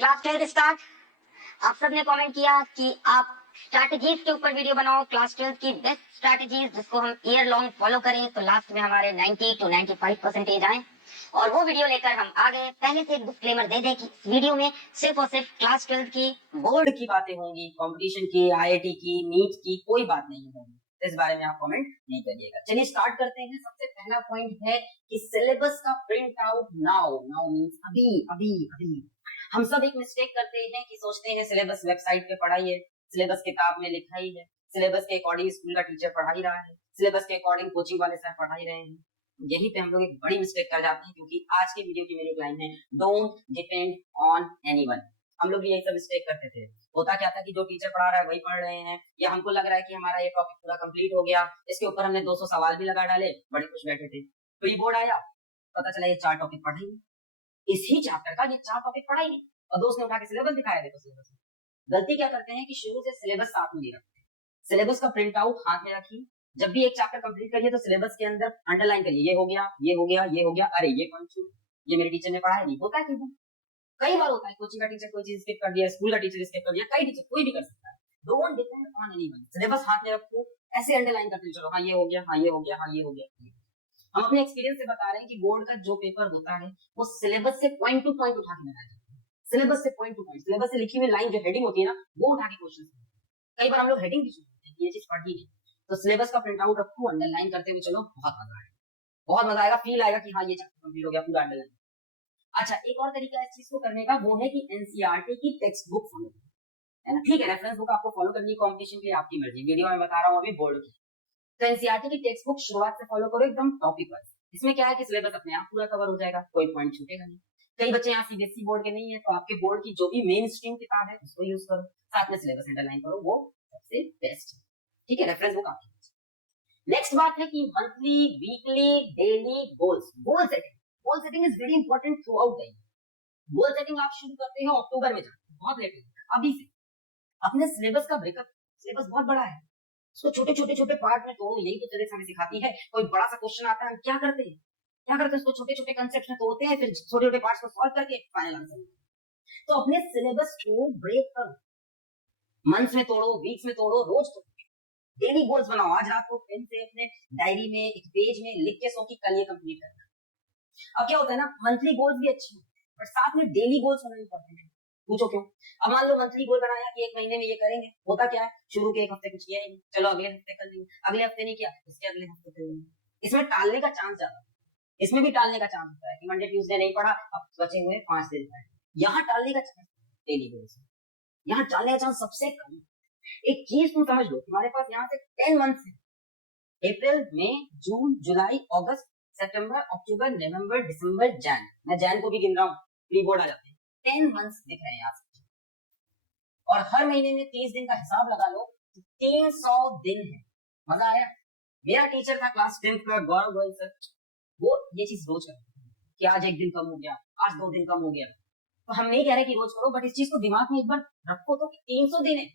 Class 12 start. आप सबने comment किया कि आप स्ट्रैटेजीज के ऊपर वीडियो बनाओ, क्लास 12 की बेस्ट स्ट्रैटेजीज जिसको हम ईयर लॉन्ग फॉलो करें तो लास्ट में हमारे 90 to 95% आए। और वो वीडियो लेकर हम आ गए। पहले से एक डिस्क्लेमर दे दें कि इस वीडियो में सिर्फ और सिर्फ क्लास 12 की बोर्ड की बातें होंगी, कंपटीशन की, आईआईटी की, नीट की कोई बात नहीं होगी। इस बारे में आप कमेंट नहीं करिएगा। चलिए स्टार्ट करते हैं। सबसे पहला पॉइंट है कि सिलेबस का print out now. Now means अभी अभी अभी। हम सब एक मिस्टेक करते हैं कि सोचते हैं सिलेबस वेबसाइट पे पढ़ा ही है, सिलेबस किताब में लिखा ही है, सिलेबस के अकॉर्डिंग स्कूल का टीचर पढ़ा ही रहा है, सिलेबस के अकॉर्डिंग कोचिंग वाले सर पढ़ा ही रहे हैं। यही पे हम लोग एक बड़ी मिस्टेक कर जाते हैं, क्योंकि आज की वीडियो की मेरी लाइन है, डोंट डिपेंड ऑन एनीवन। हम लोग भी यही सब मिस्टेक करते थे। होता क्या था कि जो टीचर पढ़ा रहा है वही पढ़ रहे हैं, या हमको लग रहा है कि हमारा ये टॉपिक पूरा कंप्लीट हो गया, इसके ऊपर हमने 200 सवाल भी लगा डाले, बड़े खुश बैठे थे। प्री बोर्ड आया, पता चला ये 4 टॉपिक पढ़ा ही नहीं, इसी चैप्टर का ये 4 टॉपिक पढ़ा ही नहीं, और दोस्त ने उठा के सिलेबस दिखाया। देखो सिलेबस गलती क्या करते हैं कि शुरू से सिलेबस साथ में नहीं रखते। सिलेबस का प्रिंट आउट हाथ में रखिए, जब भी एक चैप्टर कंप्लीट करिए तो सिलेबस के अंदर अंडरलाइन करिए, ये हो गया, ये हो गया, ये हो गया, अरे ये पॉइंट छूट, ये मेरे टीचर ने पढ़ाया नहीं। होता है क्यों? कई बार होता है, कोचिंग का टीचर कोई चीज स्किप कर दिया, स्कूल का टीचर स्किप कर दिया, कई टीचर कोई भी कर सकता है। Don't depend on anyone. Syllabus हाथ में रखो, ऐसे अंडरलाइन करते चलो, हाँ ये हो गया, हाँ ये हो गया, हाँ ये हो गया। हम अपने एक्सपीरियंस से बता रहे हैं कि बोर्ड का जो पेपर होता है वो सिलेबस से पॉइंट टू पॉइंट उठा के लगाया जाता है। सिलेबस से पॉइंट टू पॉइंट, सिलेबस से लिखी हुई लाइन जो हेडिंग होती है ना, वो उठा के क्वेश्चन। कई बार हम लोग हेडिंग भी छोड़ते हैं, ये चीज पढ़ी नहीं, तो सिलेबस का प्रिंट आउट रखो, अंडरलाइन करते हुए चलो, बहुत मजा आएगा, बहुत मजा आएगा, फील आएगा कि हाँ ये चैप्टर कंप्लीट हो गया, पूरा अंडरलाइन। अच्छा, एक और तरीका इस चीज को करने का वो है कि एनसीईआरटी की टेक्स्ट बुक फॉलो करो, है ना। ठीक है, रेफरेंस बुक आपको फॉलो करनी है कंपटीशन के लिए, आपकी मर्जी। वीडियो में बता रहा हूँ अभी बोर्ड की, तो एनसीईआरटी की टेक्स्ट बुक शुरुआत से फॉलो करो, एकदम टॉपिक वाइज। इसमें क्या है कि सिलेबस अपने आप पूरा कवर हो जाएगा, कोई पॉइंट छूटेगा नहीं। कई बच्चे यहाँ सीबीएसई बोर्ड के नहीं है, तो आपके बोर्ड की जो भी मेन स्ट्रीम किताब है उसको यूज करो, साथ में सिलेबस अंडरलाइन करो, वो सबसे बेस्ट है। ठीक है, रेफरेंस बुक आपकी। नेक्स्ट बात है कि monthly, weekly, daily goals. Goal setting, goal setting is very important through out the year. Goal setting आप शुरू करते हो अक्टूबर में जाकर, बहुत लेट है अभी से। अपने सिलेबस का ब्रेकअप, सिलेबस बहुत बड़ा है, उसको छोटे छोटे छोटे पार्ट में तोड़ो, यही तो फिजिक्स हमें सिखाती है। कोई बड़ा सा क्वेश्चन आता है, हम क्या करते हैं, उसको छोटे छोटे कंसेप्ट में तोड़ते हैं, फिर छोटे छोटे पार्ट्स को सॉल्व करके फाइनल आंसर। तो अपने सिलेबस को ब्रेक करो, मंथ्स में तोड़ो, वीक्स में तोड़ो, रोज तोड़ो। डेली गोल्स बनाओ। आज रात को पेन से अपने डायरी में एक पेज में लिख के सो कि कल ये कंप्लीट करना। अब क्या होता है ना, मंथली गोल्स भी अच्छे हैं, पर साथ में डेली गोल्स होना इंपॉर्टेंट है। पूछो क्यों? अब मान लो मंथली गोल बनाया कि एक महीने में ये करेंगे, होता क्या है, शुरू के एक हफ्ते कुछ किया ही नहीं, चलो अगले हफ्ते कर लेंगे, अगले हफ्ते नहीं किया, उसके अगले हफ्ते कर लेंगे। इसमें टालने का चांस ज्यादा है, इसमें भी टालने का चांस होता है कि मंडे ट्यूसडे नहीं पढ़ा, अब बचे हुए 5 दिन पढ़े। यहाँ टालने का चांस डेली गोल्स, यहाँ टालने का चांस सबसे कम। एक चीज तुम समझ लो, तुम्हारे पास यहाँ से 10 मंथ्स है, अप्रैल, मई, जून, जुलाई, अगस्त, सितंबर, अक्टूबर, नवंबर, दिसंबर, जैन। मैं जैन को भी गिन रहा हूँ, प्री बोर्ड आ जाते हैं। 10 मंथ्स दिख रहे हैं यहाँ से, और हर महीने में 30 दिन का हिसाब लगा लो, 300 दिन है। मजा आया? मेरा टीचर था क्लास 10th का, गौरव गोयल सर, वो ये चीज रोज करते हैं कि आज एक दिन कम हो गया, आज 2 दिन कम हो गया। तो हम नहीं कह रहे कि रोज करो, बट इस चीज को दिमाग में एक बार रखो तो 300 दिन है।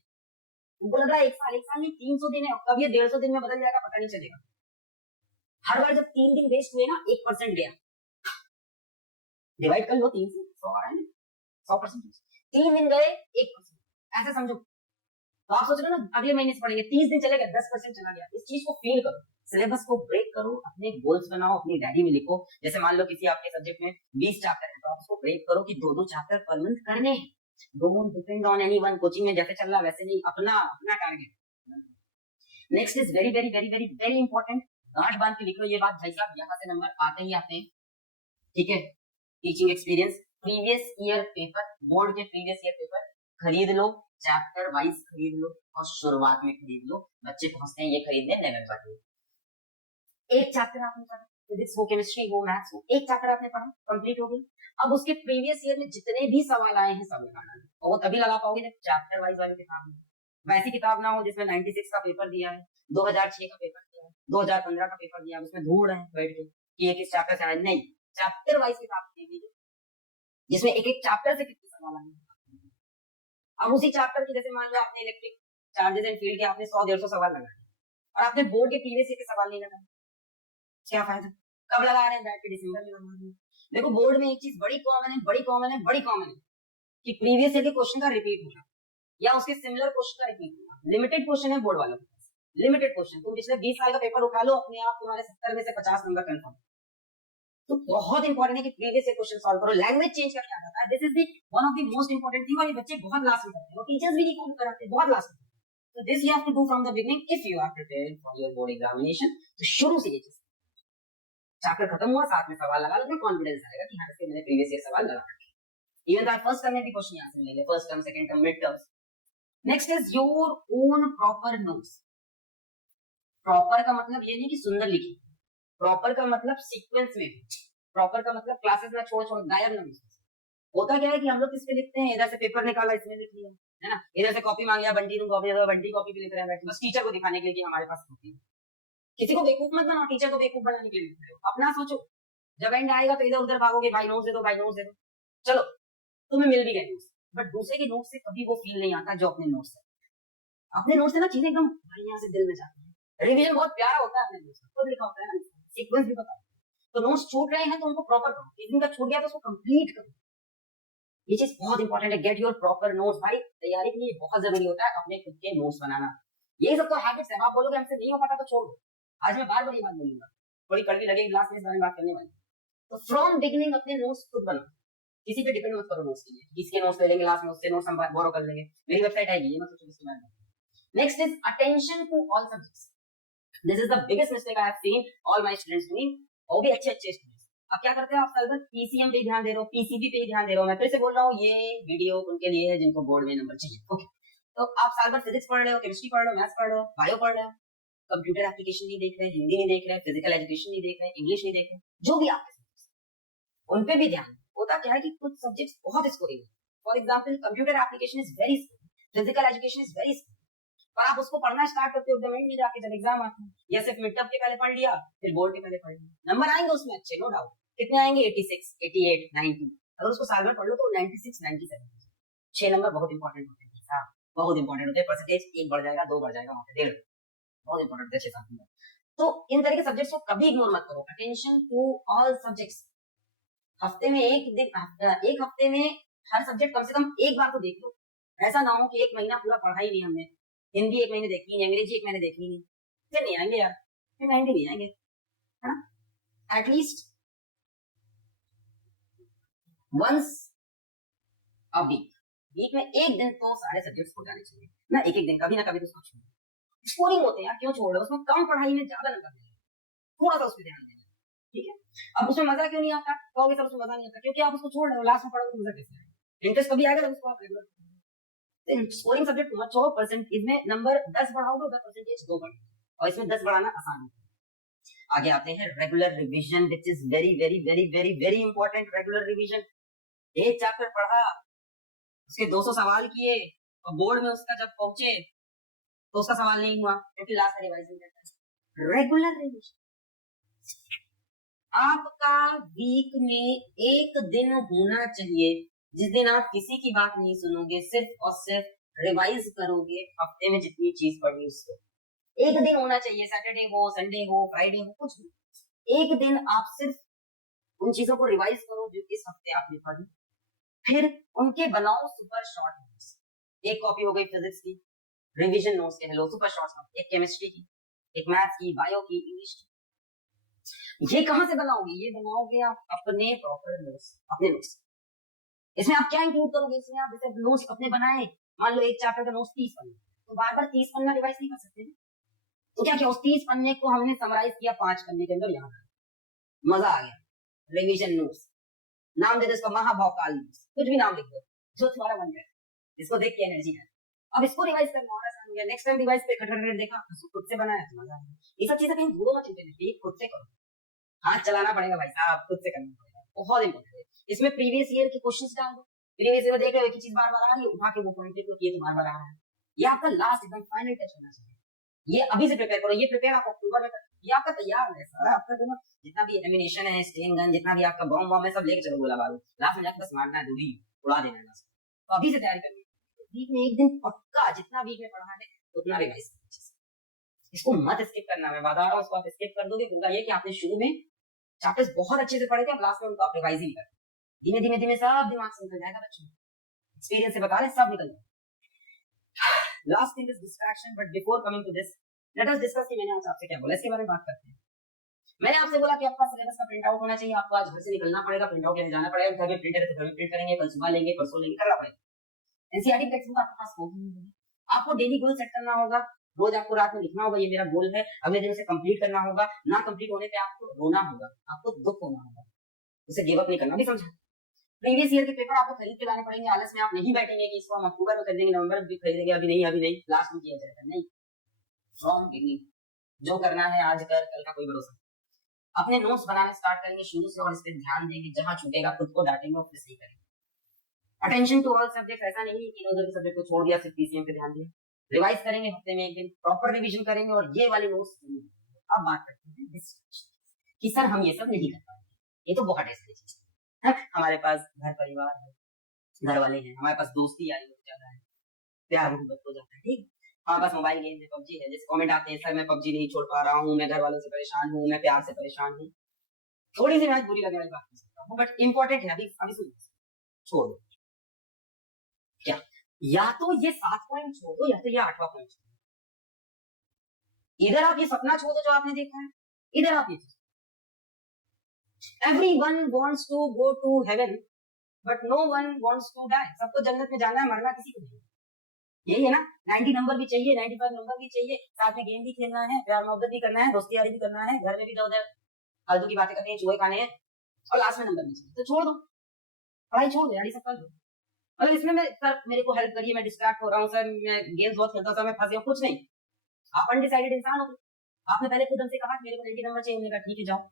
तुमको लग रहा है एक साल नहीं, 300 दिन है, कब ये 150 दिन में बदल जाएगा पता नहीं चलेगा। हर बार जब 3 दिन वेस्ट हुए ना, 1% गया, डिवाइड कर लो 3 से, 100 आ रहा है ना, 100%। 3 दिन गए 1%, ऐसे समझो। तो आप सोच रहे हो ना अगले महीने से पढ़ेंगे, 30 दिन चले गए, 10% चला गया। इस चीज को फील करो, सिलेबस को ब्रेक करो, अपने गोल्स बनाओ, अपनी डायरी में लिखो। जैसे मान लो किसी आपके सब्जेक्ट में 20 चैप्टर है, तो आप उसको ब्रेक करो कि 2-2 चैप्टर पर मंथ करने हैं। Don't depend on anyone. Coaching में जैसे चल रहा वैसे नहीं, अपना अपना target. Next is very very very very very important, गांठ बांध के लिख लो ये बात भाई साहब, यहाँ से नंबर आते ही आते हैं। ठीक है, teaching experience, previous year paper, board के प्रीवियस ईयर पेपर खरीद लो, चैप्टर वाइज खरीद लो, और शुरुआत में खरीद लो। बच्चे पहुंचते हैं ये खरीदने नवंबर में। एक चैप्टर आपने पढ़ा, फिजिक्स हो, केमिस्ट्री हो, मैथ्स हो, एक चैप्टर आपने पढ़ा, कंप्लीट हो गया। अब उसके प्रीवियस ईयर में जितने भी सवाल आए हैं सब लगाना है, और वो तभी लगा पाओगे जब चैप्टर वाइज वाली किताब में। वैसी किताब ना हो जिसमें 96 का पेपर दिया है, 2006 का पेपर दिया है, 2015 का पेपर दिया है, उसमें ढूंढ रहे हैं बैठ के कि ये किस चैप्टर से आया। नहीं, चैप्टर वाइज किताब दीजिए जिसमें एक एक चैप्टर से कितने सवाल आए। अब उसी चैप्टर की, जैसे मान लो आपने इलेक्ट्रिक चार्जेस एंड फील्ड के आपने 100-150 सवाल लगाए, और आपने बोर्ड के प्रीवियस ईयर के सवाल नहीं लगाए, क्या फायदा? कब लगा रहे हैं? बैठ के दिसंबर में लगा रहे हैं। देखो बोर्ड में एक चीज बड़ी कॉमन है, बड़ी कॉमन है, बड़ी कॉमन है कि प्रीवियस ईयर के क्वेश्चन का रिपीट होना या उसके सिमिलर क्वेश्चन का रिपीट होना। लिमिटेड क्वेश्चन है बोर्ड वालों के पास, लिमिटेड क्वेश्चन। तुम पिछले 20 साल का पेपर उठा लो, अपने आप तुम्हारे 70 में से 50 नंबर कंफर्म। तो बहुत इंपॉर्टेंट है कि प्रीवियस ईयर क्वेश्चन सॉल्व करो। लैंग्वेज चेंज करके आ जाता है, this is the one of the most important thing, और ये बच्चे बहुत लास्ट में करते हैं, और टीचर्स भी नहीं फॉलो कराते, बहुत लास्ट में। तो this you have to do from the beginning if you are preparing for your board examination. तो शुरू से ये चीज, चैप्टर खत्म हुआ, साथ में सवाल लगा लो, तो कॉन्फिडेंस आएगा कि हाँ इसके मैंने प्रीवियस ईयर सवाल लगा रखे। इवन दैट फर्स्ट टर्म में भी क्वेश्चन आंसर मिलेंगे, first term, second term, mid terms. Next is your own proper notes. Proper का मतलब ये नहीं कि सुंदर लिखी, प्रॉपर का मतलब सीक्वेंस में, प्रॉपर का मतलब क्लासेस में छोड़ छोड़ गायब ना हो। होता क्या है कि हम लोग किस पे लिखते हैं, इधर से पेपर निकाला इसमें लिख लिया, है ना, इधर से कॉपी मांग लिया, बंटी को कॉपी, बंटी कॉपी पे लिख रहे हैं बस टीचर को दिखाने के लिए कि हमारे पास कॉपी है। किसी को बेवकूफ मत बनाओ, टीचर को बेवकूफ बनाने के लिए लिख रहे हो। अपना सोचो, जब एंड आएगा तो इधर उधर भागोगे, भाई नोट्स दे दो, भाई नोट्स दे दो। चलो तुम्हें मिल भी गए नोट्स, बट दूसरे के नोट्स से कभी वो फील नहीं आता जो अपने नोट्स है। अपने नोट्स से ना चीजें एकदम बढ़िया से दिल में जाती है। रिवीजन बहुत प्यारा होता है अपने नोट्स का, खुद लिखा होता है ना, सीक्वेंस भी पता। तो नोट्स छूट रहे हैं तो उनको प्रॉपर करो, एक दिन का छूट गया तो उसको कंप्लीट करो। ये चीज बहुत इंपॉर्टेंट है, गेट योर प्रॉपर नोट्स। भाई तैयारी के लिए बहुत जरूरी होता है अपने खुद के नोट्स बनाना। यही सब तो हैबिट्स है। आप बोलोगे हमसे नहीं हो पाता तो छोड़ दो, आज मैं बार बार ये बात बोलूंगा, थोड़ी कड़वी लगेगी, लास्ट में इस बारे में बात करने वाली। तो फ्रॉम बिगिनिंग अपने नोट्स खुद बनाओ, किसी पे डिपेंड मत करो नोट्स के लिए, किसके नोट्स ले लेंगे लास्ट में, उससे नोट्स हम बोरो कर लेंगे। मेरी वेबसाइट आएगी, ये मत सोचो इसके बारे में। Next is attention to all subjects. This is the biggest mistake I have seen all my students doing, और भी अच्छे स्टूडेंट्स। अब क्या करते हैं आप, साल भर पीसीएम पे ध्यान दे रहे हो, पीसीबी पे ध्यान दे रहे हो। मैं फिर से बोल रहा हूँ, ये वीडियो उनके लिए है जिनको बोर्ड में नंबर चाहिए। ओके, तो आप साल भर फिजिक्स पढ़ रहे हो, केमिस्ट्री पढ़ रहे हो, मैथ्स पढ़ रहे हो, बायो पढ़ रहे हो, कंप्यूटर एप्लीकेशन नहीं देख रहे, हिंदी नहीं देख रहे, फिजिकल एजुकेशन नहीं देख रहे, इंग्लिश नहीं देख रहे, जो भी आपके सब्जेक्ट्स उन पे भी ध्यान। होता क्या है कि कुछ सब्जेक्ट्स बहुत स्कोरिंग है। For example computer application is very scoring, physical education is very scoring, पर आप उसको पढ़ना स्टार्ट करते हो एकदम एंड में जाके, जब एग्जाम आता है, या सिर्फ मिड टर्म के पहले पढ़ लिया, फिर बोर्ड के पहले पढ़ लिया। नंबर आएंगे उसमें अच्छे, नो डाउट। कितने आएंगे? 86, 88, 90। अगर उसको साल भर पढ़ लो तो 96, 97। 6 नंबर बहुत इंपॉर्टेंट होते हैं, हाँ बहुत इंपॉर्टेंट होते हैं। परसेंटेज 1 बढ़ जाएगा, 2 बढ़ जाएगा, वहां पे 1.5 बहुत इंपॉर्टेंट है, 6-7 नंबर। तो इन तरह के सब्जेक्ट्स को कभी इग्नोर मत करो। Attention to all subjects. हफ्ते में एक हफ्ते में हर सब्जेक्ट कम से कम एक बार तो देख लो। ऐसा ना हो कि एक महीना पूरा पढ़ा ही नहीं हमने, हिंदी एक महीने देखी नहीं, अंग्रेजी एक महीने देखी नहीं, फिर नहीं आएंगे यार, फिर 90 नहीं आएंगे, है ना। एटलीस्ट वंस अ वीक में एक दिन तो सारे सब्जेक्ट्स हो जाने चाहिए ना, एक एक दिन, कभी ना कभी तो उसको छोड़ो। स्कोरिंग होते हैं यार, क्यों छोड़ रहे हो? उसमें कम पढ़ाई में ज्यादा नंबर देना, थोड़ा सा उस पर ध्यान देना, ठीक है। अब उसमें मजा क्यों नहीं आता? कहोगे सर उसमें मजा नहीं आता, क्योंकि आप उसको छोड़ रहे हो, लास्ट में पढ़ोगे तो मजा कैसे आएगा? इंटरेस्ट कभी आएगा जब उसको आप रेगुलर स्कोरिंग सब्जेक्ट मत छोड़ो। परसेंटेज में नंबर 10 बढ़ाओगे, 10 परसेंटेज 2 बढ़ेगा, और इसमें 10 बढ़ाना आसान है। आगे आते हैं regular revision, which is very very very very very important. Regular revision, एक चैप्टर पढ़ा, उसके 200 सवाल किए, और बोर्ड में उसका जब पहुंचे तो उसका सवाल नहीं हुआ, क्योंकि लास्ट में रिवाइज नहीं करता। रेगुलर रिवीजन, आपका वीक में एक दिन होना चाहिए जिस दिन आप किसी की बात नहीं सुनोगे, सिर्फ और सिर्फ रिवाइज करोगे हफ्ते में जितनी चीज पढ़ी उसको। एक दिन होना चाहिए, सैटरडे हो, संडे हो, फ्राइडे हो, कुछ भी एक दिन आप सिर्फ उन चीजों को रिवाइज करो जो इस हफ्ते आपने पढ़ी, फिर उनके बनाओ सुपर शॉर्ट नोट्स। एक कॉपी हो गई फिजिक्स की, रिवीजन नोट्स के हेलो सुपर शॉर्ट नोट्स, एक केमिस्ट्री की, एक मैथ्स की, बायो की, इंग्लिश की। ये कहां से बनाओगे? ये बनाओगे आप अपने प्रॉपर नोट्स, अपने नोट्स। इसमें आप क्या इंक्लूड करोगे? इसमें आप जैसे नोट्स अपने बनाए, मान लो एक चैप्टर का नोट्स 30 पन्ने, तो बार बार 30 पन्ना रिवाइज नहीं कर सकते, तो क्या किया, उस 30 पन्ने को हमने समराइज किया 5 पन्ने के अंदर, यहाँ मजा आ गया। रिवीजन नोट्स, नाम दे दो इसको, महाभौकाल नोट्स, कुछ भी नाम लिख दो जो तुम्हारा मन करे, इसको देख के एनर्जी है। अब इसको रिवाइज करना और आसान हो गया। नेक्स्ट टाइम रिवाइज पे खटर देखा, खुद से बनाया तो मजा आ गया। ये सब चीजें कहीं ढूंढो मत, इंटरनेट खुद से करो, हाथ चलाना पड़ेगा भाई साहब, खुद से करना पड़ेगा, बहुत इंपॉर्टेंट है। इसमें प्रीवियस ईयर के क्वेश्चंस डाल दो, प्रीवियस ईयर देख रहे हो एक ही चीज बार बार आ रही है, उठा के वो पॉइंट को किए तो बार बार आ रहा है। ये आपका लास्ट एकदम फाइनल टच होना चाहिए। ये अभी से प्रिपेयर करो, ये प्रिपेयर आप अक्टूबर में करो, ये आपका तैयार है सारा। आपका जो जितना भी एमिनेशन है, स्टेन गन, जितना भी आपका बम बम है, सब लेके चलो गोला बारूद, लास्ट में जाकर बस मारना है, दूरी उड़ा देना है। तो अभी से तैयारी करनी है, वीक में एक दिन पक्का, जितना वीक में पढ़ा है उतना रिवाइज करना, इसको मत स्किप करना। मैं बता रहा हूँ, इसको आप स्किप कर दोगे होगा ये कि आपने शुरू में चैप्टर्स बहुत अच्छे से पढ़े थे, अब लास्ट में उनको आप रिवाइज ही कर, धीमे धीमे धीमे सब दिमाग से निकल जाएगा बच्चों। एक्सपीरियंस से बता रहे हैं, सब निकल जाए। Last thing is distraction, but before coming to this let us discuss कि मैंने आज आपसे क्या बोला, इसके बारे में बात करते हैं। मैंने आपसे बोला कि आपका सिलेबस का प्रिंट आउट होना चाहिए, आपको आज घर से निकलना पड़ेगा, प्रिंट आउट लेने जाना पड़ेगा, घर में प्रिंटर है तो घर में प्रिंट करेंगे, कल सुबह लेंगे, परसों लेंगे, करना पड़ेगा। एनसीईआरटी टेक्स्ट बुक आपके पास होगी, आपको डेली गोल सेट करना होगा, रोज आपको रात में लिखना होगा ये मेरा गोल है, अगले दिन उसे कंप्लीट करना होगा, ना कंप्लीट होने पे आपको रोना होगा, आपको दुख होना होगा, उसे गिव अप नहीं करना। भी समझा? प्रीवियस ईयर के पेपर आपको खरीद के लाने पड़ेंगे, आलस में आप नहीं बैठेंगे कि इसको हम अक्टूबर में खरीदेंगे, नवंबर में खरीदेंगे, अभी नहीं, लास्ट में किया जाएगा, नहीं। फ्रॉम बिगिनिंग जो करना है आज कर, कल का कोई भरोसा नहीं। अपने नोट्स बनाने स्टार्ट करेंगे शुरू से और इस पे ध्यान देंगे, जहां छूटेगा खुद को डांटेंगे और फिर सही करेंगे। अटेंशन टू ऑल सब्जेक्ट, ऐसा नहीं है कि उधर के सब्जेक्ट को छोड़ दिया, सिर्फ पीसीएम पे ध्यान दिया। रिवाइज करेंगे हफ्ते में एक दिन, प्रॉपर रिवीजन करेंगे और ये वाली नोट्स। अब बात करते हैं डिस्ट्रैक्शन कि सर हम ये सब नहीं कर पाएंगे, ये तो बहुत ऐसी चीज है। हमारे पास घर परिवार है, घर वाले हैं, हमारे पास दोस्ती यारी हो जाता है, प्यार मोहब्बत हो जाता है, ठीक। हमारे पास मोबाइल गेम है, पबजी है, जैसे कमेंट आते हैं सर मैं पबजी नहीं छोड़ पा रहा हूँ, मैं घर वालों से परेशान हूँ, मैं प्यार से परेशान हूँ। थोड़ी सी आज बुरी लगने वाली बात कर सकता हूँ, बट इंपॉर्टेंट है, अभी सुनो, छोड़ दो। क्या या तो ये 7 पॉइंट छोड़ दो या तो ये 8वां पॉइंट छोड़ दो। इधर आप ये सपना छोड़ दो जो आपने देखा है, इधर आप ये everyone wants to go to heaven but no one wants to die। सबको जन्नत में जाना है, मरना किसी को नहीं। यही है ना, 90 नंबर भी चाहिए, 95 नंबर भी चाहिए, साथ में गेम भी खेलना है, प्यार मोहब्बत भी करना है, दोस्ती यारी भी करना है, घर में भी इधर उधर फालतू की बातें करनी है, चूहे खाने हैं और लास्ट में नंबर भी चाहिए, तो छोड़ दो, पढ़ाई छोड़ दो यार, ये सब कर दो। मतलब इसमें मैं सर मेरे को हेल्प करिए, मैं डिस्ट्रैक्ट हो रहा हूँ सर, मैं गेम्स बहुत खेलता हूँ सर, मैं फंस गया, कुछ नहीं। आप अनडिसाइडेड इंसान हो, आपने पहले खुद हमसे कहा मेरे को 90 नंबर चाहिए, मैंने कहा ठीक है जाओ,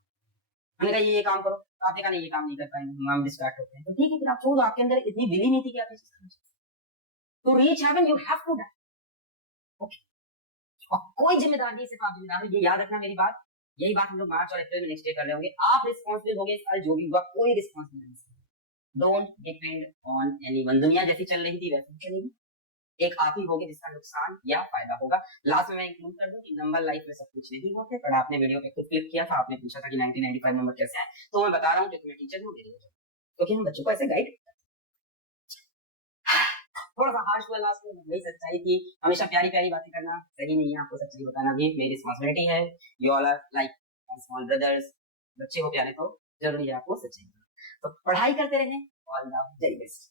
मैंने कहा ये काम करो, आपने कहा नहीं ये काम नहीं कर पाएंगे, हम डिस्ट्रैक्ट होते हैं, तो ठीक है फिर आप छोड़ दो, आपके अंदर इतनी विल ही नहीं थी कि आप तो reach heaven you have to die, okay. और कोई जिम्मेदारी सिर्फ आप जिम्मेदार हो, ये याद रखना मेरी बात, यही बात हम लोग मार्च और अप्रैल में नेक्स्ट डे कर रहे होंगे। आप रिस्पॉन्सिबल होंगे इस साल जो भी हुआ, कोई रिस्पॉन्सिबल नहीं। Don't depend on anyone. दुनिया जैसी चल रही थी वैसी चलेगी, एक आप ही होगे जिसका नुकसान या फायदा होगा। लास्ट में मैं इंक्लूड कर दूं कि नंबर लाइफ में सब कुछ नहीं होते, पर आपने वीडियो पे खुद क्लिक किया था, आपने पूछा था कि 1995 नंबर कैसे आए, तो मैं बता रहा हूँ कि तुम्हें टीचर हूँ, क्योंकि हम बच्चों को ऐसे गाइड थोड़ा सा हार्श हुआ लास्ट में, वही सच्चाई थी। हमेशा प्यारी प्यारी बातें करना सही नहीं है, आपको सच्चाई बताना भी मेरी रिस्पॉन्सिबिलिटी है। You all are like small brothers, बच्चे हो प्यारे तो जरूरी है आपको सच्चाई। तो पढ़ाई करते रहें, ऑल द वेरी बेस्ट।